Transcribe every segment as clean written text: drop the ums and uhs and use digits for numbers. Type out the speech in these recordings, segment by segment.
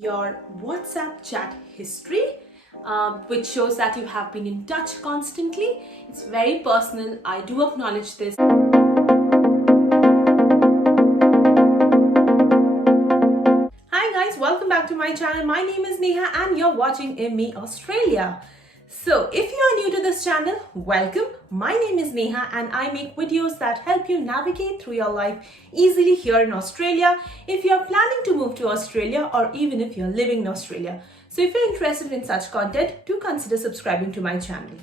your WhatsApp chat history, which shows that you have been in touch constantly. It's very personal. I do acknowledge this. Hi guys, welcome back to my channel. My name is Neha and you're watching Immi Australia. So if you are new to this channel, welcome. My name is Neha and I make videos that help you navigate through your life easily here in Australia if you're planning to move to Australia or even if you're living in Australia. So if you're interested in such content, do consider subscribing to my channel.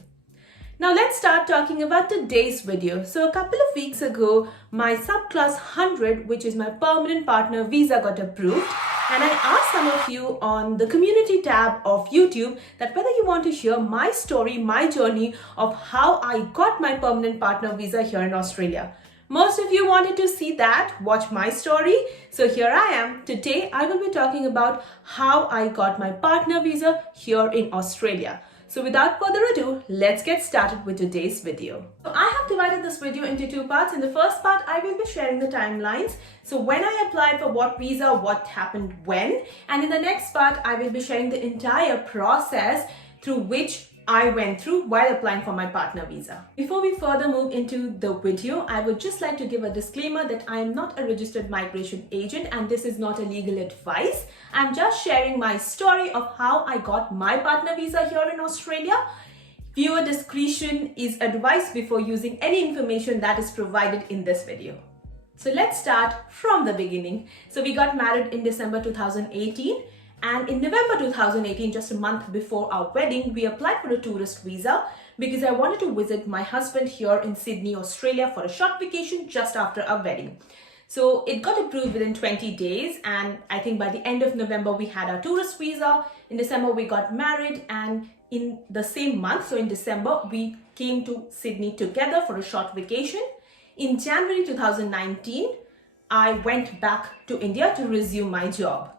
Now let's start talking about today's video. So a couple of weeks ago, my subclass 100, which is my permanent partner visa, got approved. And I asked some of you on the community tab of YouTube that whether you want to hear my story, my journey of how I got my permanent partner visa here in Australia. Most of you wanted to see that, watch my story. So here I am. Today I will be talking about how I got my partner visa here in Australia. So without further ado, let's get started with today's video. So I have divided this video into two parts. In the first part, I will be sharing the timelines. So when I applied for what visa, what happened when, and in the next part, I will be sharing the entire process through which I went through while applying for my partner visa. Before we further move into the video, I would just like to give a disclaimer that I am not a registered migration agent and this is not a legal advice. I'm just sharing my story of how I got my partner visa here in Australia. Viewer discretion is advised before using any information that is provided in this video. So let's start from the beginning. So we got married in December 2018. And in November 2018, just a month before our wedding, we applied for a tourist visa because I wanted to visit my husband here in Sydney, Australia for a short vacation just after our wedding. So it got approved within 20 days. And I think by the end of November, we had our tourist visa. In December, we got married. And in the same month, so in December, we came to Sydney together for a short vacation. In January 2019, I went back to India to resume my job.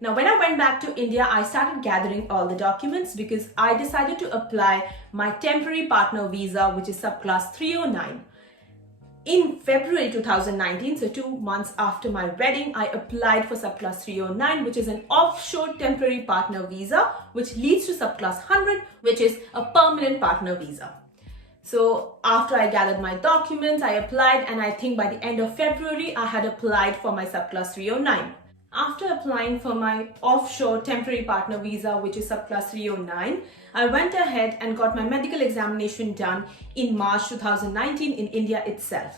Now, when I went back to India, I started gathering all the documents because I decided to apply my temporary partner visa, which is subclass 309. In February 2019, so 2 months after my wedding, I applied for subclass 309, which is an offshore temporary partner visa, which leads to subclass 100, which is a permanent partner visa. So after I gathered my documents, I applied, and I think by the end of February, I had applied for my subclass 309. After applying for my offshore temporary partner visa, which is subclass 309, I went ahead and got my medical examination done in March 2019 in India itself.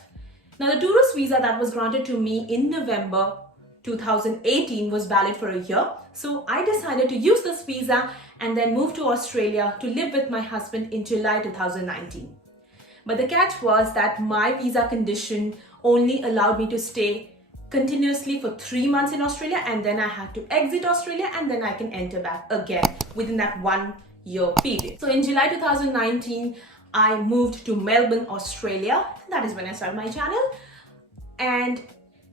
Now, the tourist visa that was granted to me in November 2018 was valid for a year. So I decided to use this visa and then move to Australia to live with my husband in July 2019. But the catch was that my visa condition only allowed me to stay continuously for 3 months in Australia, and then I had to exit Australia and then I can enter back again within that 1 year period. So in July 2019, I moved to Melbourne, Australia. That is when I started my channel. And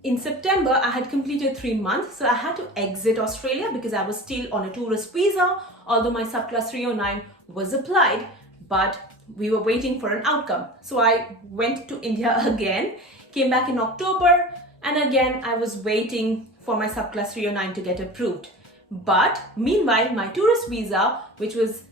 in September, I had completed 3 months. So I had to exit Australia because I was still on a tourist visa, although my subclass 309 was applied, but we were waiting for an outcome. So I went to India again, came back in October, and again, I was waiting for my subclass 309 to get approved. But meanwhile, my tourist visa, which was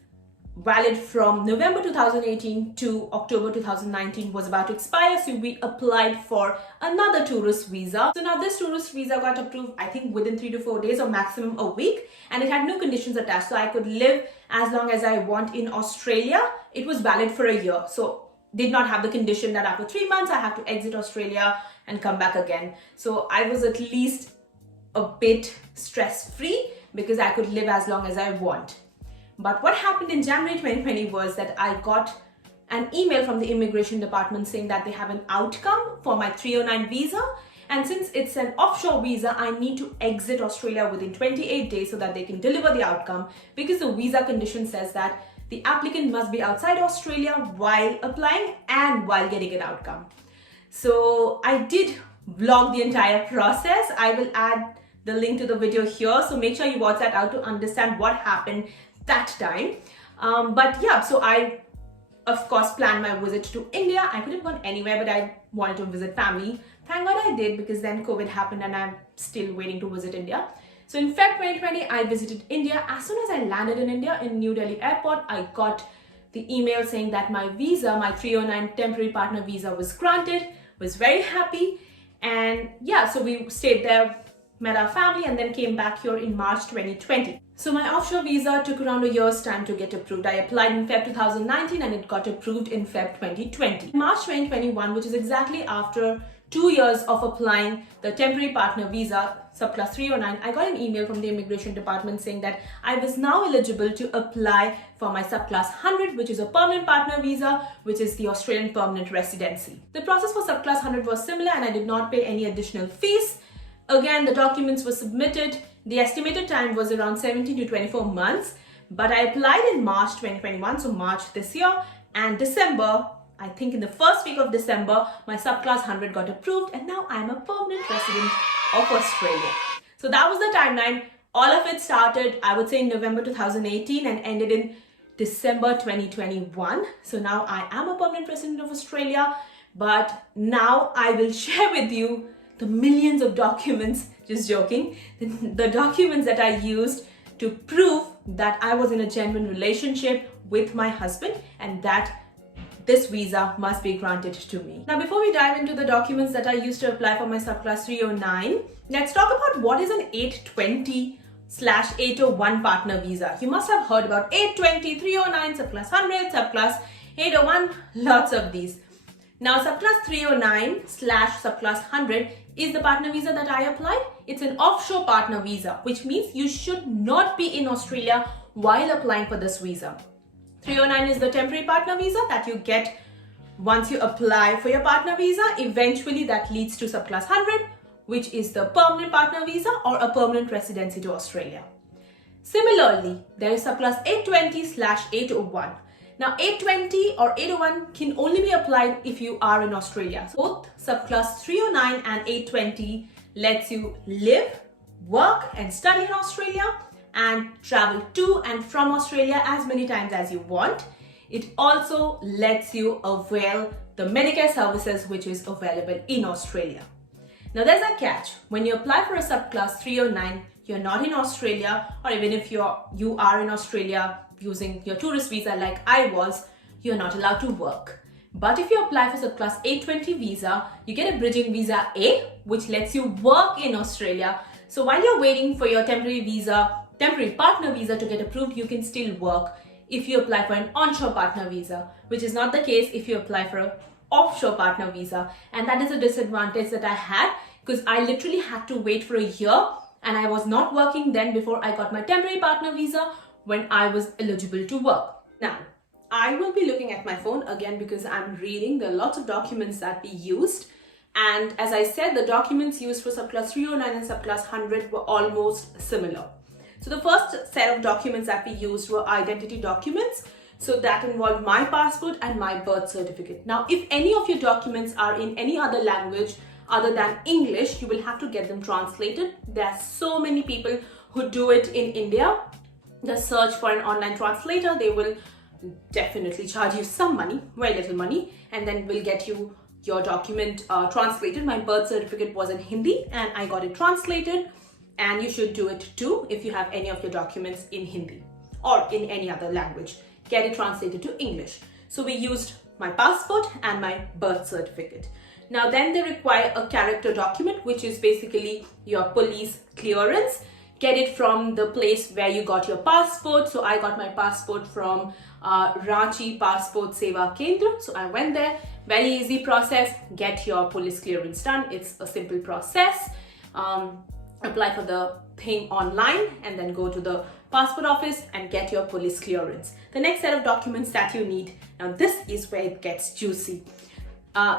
valid from November 2018 to October 2019, was about to expire. So we applied for another tourist visa. So now this tourist visa got approved, I think within 3 to 4 days or maximum a week. And it had no conditions attached. So I could live as long as I want in Australia. It was valid for a year. So did not have the condition that after 3 months, I have to exit Australia and come back again. So I was at least a bit stress-free because I could live as long as I want. But what happened in January 2020 was that I got an email from the immigration department saying that they have an outcome for my 309 visa. And since it's an offshore visa, I need to exit Australia within 28 days so that they can deliver the outcome, because the visa condition says that the applicant must be outside Australia while applying and while getting an outcome. So I did vlog the entire process. I will add the link to the video here. So make sure you watch that out to understand what happened that time. But yeah, so I, of course, planned my visit to India. I could have gone anywhere, but I wanted to visit family. Thank God I did, because then COVID happened and I'm still waiting to visit India. So in Feb 2020, I visited India. As soon as I landed in India in New Delhi airport, I got the email saying that my visa, my 309 temporary partner visa was granted. Was very happy. And yeah, so we stayed there, met our family, and then came back here in March 2020. So my offshore visa took around a year's time to get approved. I applied in Feb 2019 and it got approved in Feb 2020. March 2021, which is exactly after 2 years of applying the temporary partner visa, subclass 309, I got an email from the immigration department saying that I was now eligible to apply for my subclass 100, which is a permanent partner visa, which is the Australian permanent residency. The process for subclass 100 was similar and I did not pay any additional fees. Again, the documents were submitted. The estimated time was around 17 to 24 months, but I applied in March 2021, so March this year, and December, I think in the first week of December, my subclass 100 got approved and now I'm a permanent resident of Australia. So that was the timeline. All of it started, I would say, in November 2018 and ended in December 2021. So now I am a permanent resident of Australia, but now I will share with you the millions of documents, just joking, the documents that I used to prove that I was in a genuine relationship with my husband and that this visa must be granted to me. Now, before we dive into the documents that I used to apply for my subclass 309, let's talk about what is an 820/801 partner visa. You must have heard about 820, 309, subclass 100, subclass 801, lots of these. Now, subclass 309/subclass 100 is the partner visa that I applied. It's an offshore partner visa, which means you should not be in Australia while applying for this visa. 309 is the temporary partner visa that you get once you apply for your partner visa. Eventually, that leads to subclass 100, which is the permanent partner visa or a permanent residency to Australia. Similarly, there is subclass 820/801. Now, 820 or 801 can only be applied if you are in Australia. So both subclass 309 and 820 lets you live, work, and study in Australia and travel to and from Australia as many times as you want. It also lets you avail the Medicare services which is available in Australia. Now, there's a catch. When you apply for a subclass 309, you're not in Australia, or even if you are in Australia using your tourist visa like I was, you're not allowed to work. But if you apply for subclass 820 visa, you get a bridging visa A, which lets you work in Australia. So while you're waiting for your temporary partner visa to get approved, you can still work if you apply for an onshore partner visa, which is not the case if you apply for an offshore partner visa. And that is a disadvantage that I had because I literally had to wait for a year and I was not working then before I got my temporary partner visa when I was eligible to work. Now, I will be looking at my phone again because I'm reading. There are lots of documents that we used. And as I said, the documents used for subclass 309 and subclass 100 were almost similar. So the first set of documents that we used were identity documents. So that involved my passport and my birth certificate. Now, if any of your documents are in any other language other than English, you will have to get them translated. There are so many people who do it in India. Just search for an online translator. They will definitely charge you some money, very little money, and then will get you your document translated. My birth certificate was in Hindi and I got it translated, and you should do it too if you have any of your documents in Hindi or in any other language. Get it translated to English. So we used my passport and my birth certificate. Now then they require a character document, which is basically your police clearance. Get it from the place where you got your passport. So I got my passport from Ranchi Passport Seva Kendra. So I went there. Very easy process. Get your police clearance done. It's a simple process. Apply for the thing online and then go to the passport office and get your police clearance. The next set of documents that you need, now this is where it gets juicy.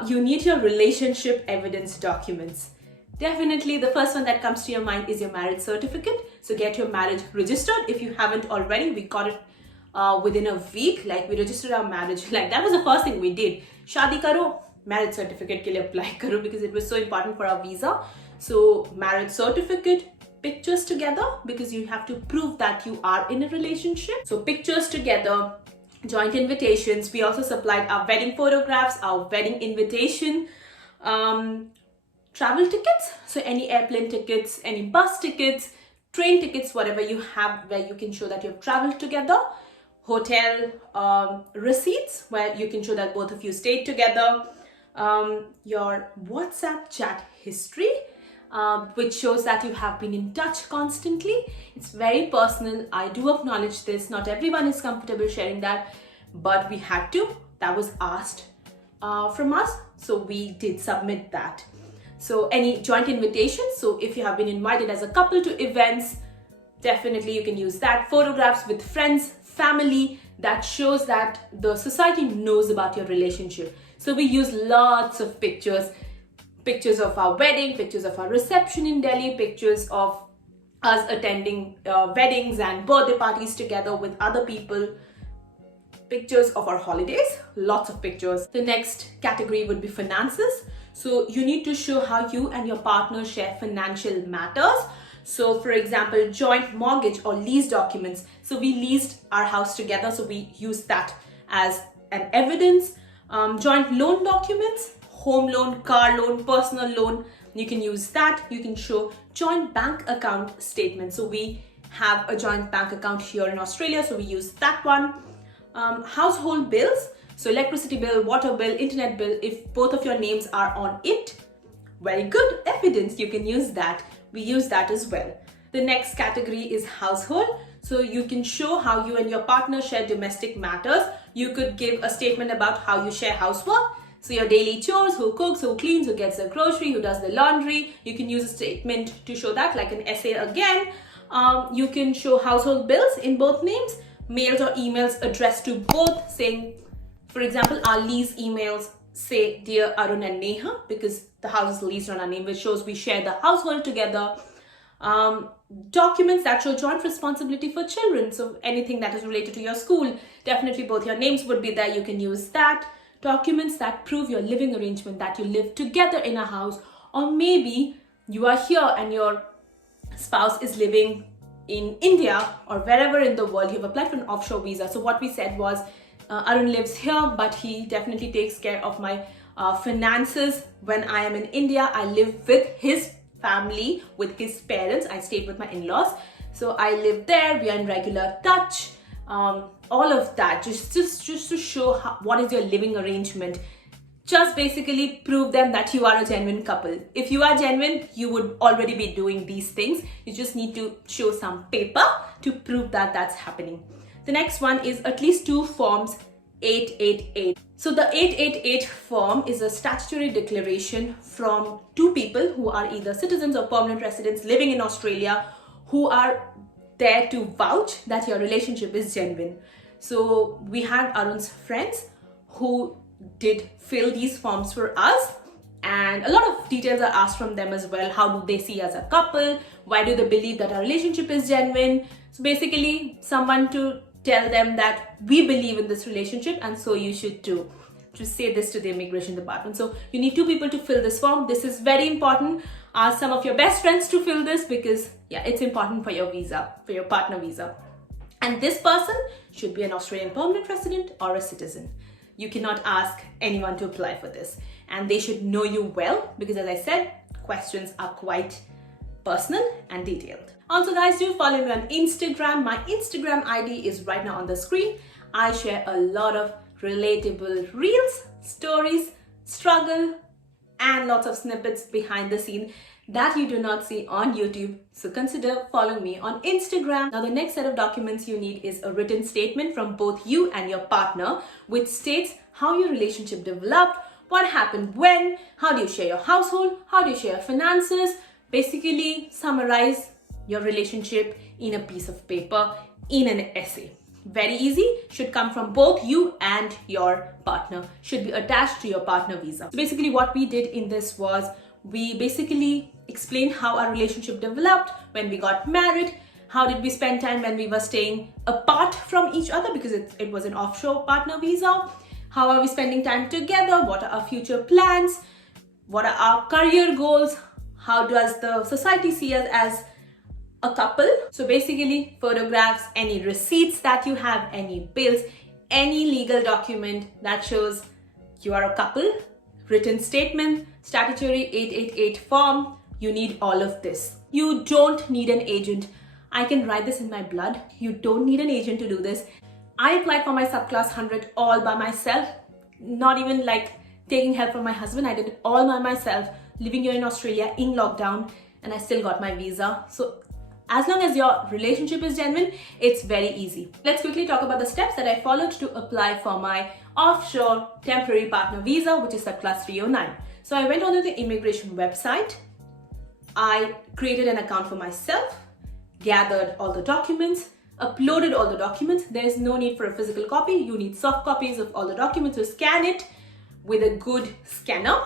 You need your relationship evidence documents. Definitely the first one that comes to your mind is your marriage certificate. So get your marriage registered. If you haven't already, we got it within a week. Like we registered our marriage. Like that was the first thing we did. Shadi karo, marriage certificate ke liye apply karo, because it was so important for our visa. So marriage certificate, pictures together, because you have to prove that you are in a relationship. So pictures together, joint invitations. We also supplied our wedding photographs, our wedding invitation, travel tickets. So any airplane tickets, any bus tickets, train tickets, whatever you have, where you can show that you've traveled together, hotel receipts, where you can show that both of you stayed together, your WhatsApp chat history, which shows that you have been in touch constantly. It's very personal. I do acknowledge this. Not everyone is comfortable sharing that, but we had to. That was asked from us, so we did submit that. So any joint invitations, so if you have been invited as a couple to events, definitely you can use that. Photographs with friends, family, that shows that the society knows about your relationship. So we use lots of pictures of our wedding, pictures of our reception in Delhi, pictures of us attending weddings and birthday parties together with other people, pictures of our holidays, lots of pictures. The next category would be finances. So you need to show how you and your partner share financial matters. So for example, joint mortgage or lease documents. So we leased our house together, so we use that as an evidence. Joint loan documents, home loan, car loan, personal loan, you can use that. You can show joint bank account statements. So we have a joint bank account here in Australia, so we use that one. Household bills, so electricity bill, water bill, internet bill, if both of your names are on it, very good evidence, you can use that. We use that as well. The next category is household. So you can show how you and your partner share domestic matters. You could give a statement about how you share housework. So your daily chores, who cooks, who cleans, who gets the grocery, who does the laundry. You can use a statement to show that, like an essay again. You can show household bills in both names, mails or emails addressed to both, saying, for example, our lease emails say Dear Arun and Neha, because the house is leased on our name, which shows we share the household together. Documents that show joint responsibility for children, so anything that is related to your school, definitely both your names would be there, you can use that. Documents that prove your living arrangement, that you live together in a house, or maybe you are here and your spouse is living in India or wherever in the world. You have applied for an offshore visa. So what we said was, Arun lives here, but he definitely takes care of my finances when I am in India. I live with his family, with his parents. I stayed with my in-laws, so I live there. We are in regular touch. All of that, just to show what is your living arrangement. Just basically prove them that you are a genuine couple. If you are genuine, you would already be doing these things. You just need to show some paper to prove that that's happening. The next one is at least 2 forms 888. So the 888 form is a statutory declaration from 2 people who are either citizens or permanent residents living in Australia, who are there to vouch that your relationship is genuine. So we had Arun's friends who did fill these forms for us, and a lot of details are asked from them as well. How do they see us as a couple? Why do they believe that our relationship is genuine? So basically someone to tell them that we believe in this relationship, and so you should too. To say this to the immigration department. So you need 2 people to fill this form. This is very important. Ask some of your best friends to fill this, because it's important for your visa, for your partner visa. And this person should be an Australian permanent resident or a citizen. You cannot ask anyone to apply for this, and they should know you well, because as I said, questions are quite personal and detailed. Also guys, do follow me on Instagram. My Instagram ID is right now on the screen. I share a lot of relatable reels, stories, struggle, and lots of snippets behind the scene that you do not see on YouTube. So consider following me on Instagram. Now the next set of documents you need is a written statement from both you and your partner, which states how your relationship developed, what happened when, how do you share your household, how do you share your finances. Basically summarize your relationship in a piece of paper, in an essay. Very easy, should come from both you and your partner, should be attached to your partner visa. So basically what we did in this was, we basically explained how our relationship developed when we got married, how did we spend time when we were staying apart from each other, because it was an offshore partner visa, how are we spending time together, what are our future plans, what are our career goals, how does the society see us as a couple. So basically photographs, any receipts that you have, any bills, any legal document that shows you are a couple, written statement, statutory 888 form, you need all of this. You don't need an agent. I can write this in my blood. You don't need an agent to do this. I applied for my subclass 100 all by myself, not even like taking help from my husband. I did it all by myself, living here in Australia in lockdown, and I still got my visa. So as long as your relationship is genuine, it's very easy. Let's quickly talk about the steps that I followed to apply for my offshore temporary partner visa, which is subclass 309. So I went onto the immigration website. I created an account for myself, gathered all the documents, uploaded all the documents. There is no need for a physical copy. You need soft copies of all the documents. So scan it with a good scanner,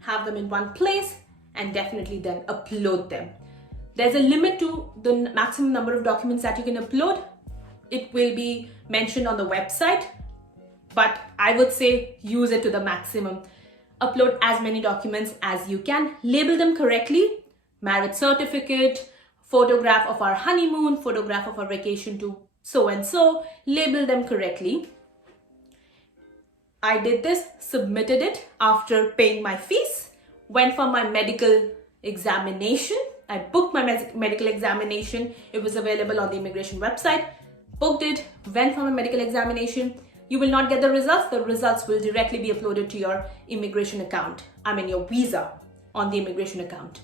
have them in one place, and definitely then upload them. There's a limit to the maximum number of documents that you can upload. It will be mentioned on the website, but I would say use it to the maximum. Upload as many documents as you can. Label them correctly. Marriage certificate, photograph of our honeymoon, photograph of our vacation to so-and-so. Label them correctly. I did this, submitted it after paying my fees, went for my medical examination. I booked my medical examination. It was available on the immigration website. Booked it, went for my medical examination. You will not get the results. The results will directly be uploaded to your immigration account. Your visa on the immigration account.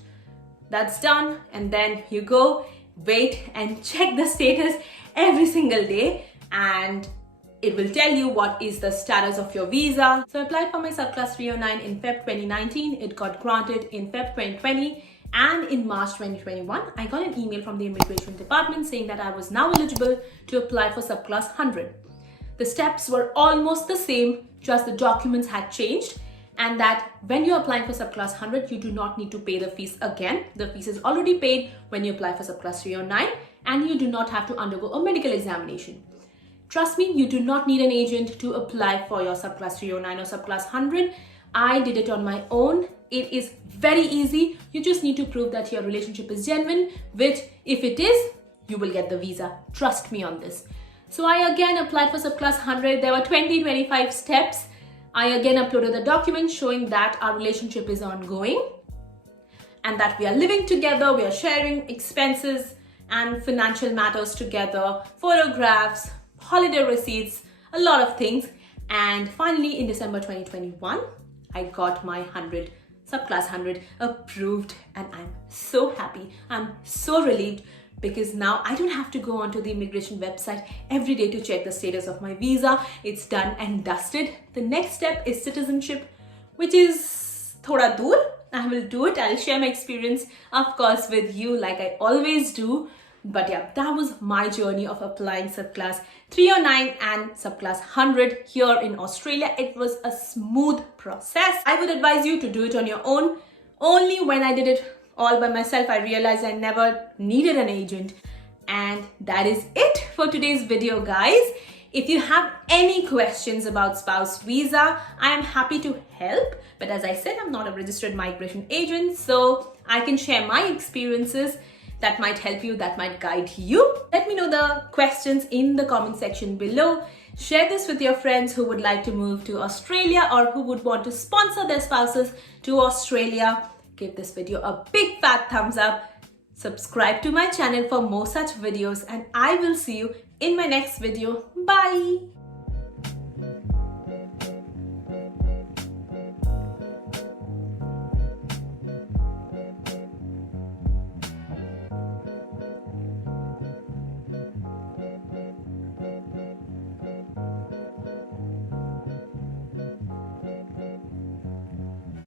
That's done. And then you go, wait and check the status every single day. And it will tell you what is the status of your visa. So I applied for my subclass 309 in Feb 2019. It got granted in Feb 2020. And in March 2021, I got an email from the immigration department saying that I was now eligible to apply for subclass 100. The steps were almost the same, just the documents had changed, and that when you're applying for subclass 100, you do not need to pay the fees again. The fees is already paid when you apply for subclass 309, and you do not have to undergo a medical examination. Trust me, you do not need an agent to apply for your subclass 309 or subclass 100. I did it on my own. It is very easy. You just need to prove that your relationship is genuine, which if it is, you will get the visa. Trust me on this. So I again applied for subclass 100. There were 25 steps. I again uploaded the document showing that our relationship is ongoing and that we are living together, we are sharing expenses and financial matters together, photographs, holiday receipts, a lot of things. And finally in December 2021, I got my subclass 100 approved, and I'm so happy. I'm so relieved because now I don't have to go onto the immigration website every day to check the status of my visa. It's done and dusted. The next step is citizenship, which is thoda dur. I will do it. I'll share my experience, of course, with you like I always do. But yeah, that was my journey of applying subclass 309 and subclass 100 here in Australia. It was a smooth process. I would advise you to do it on your own. Only when I did it all by myself, I realized I never needed an agent. And that is it for today's video, guys. If you have any questions about spouse visa, I am happy to help. But as I said, I'm not a registered migration agent, so I can share my experiences that might help you, that might guide you. Let me know the questions in the comment section below. Share this with your friends who would like to move to Australia or who would want to sponsor their spouses to Australia. Give this video a big fat thumbs up. Subscribe to my channel for more such videos, and I will see you in my next video. Bye.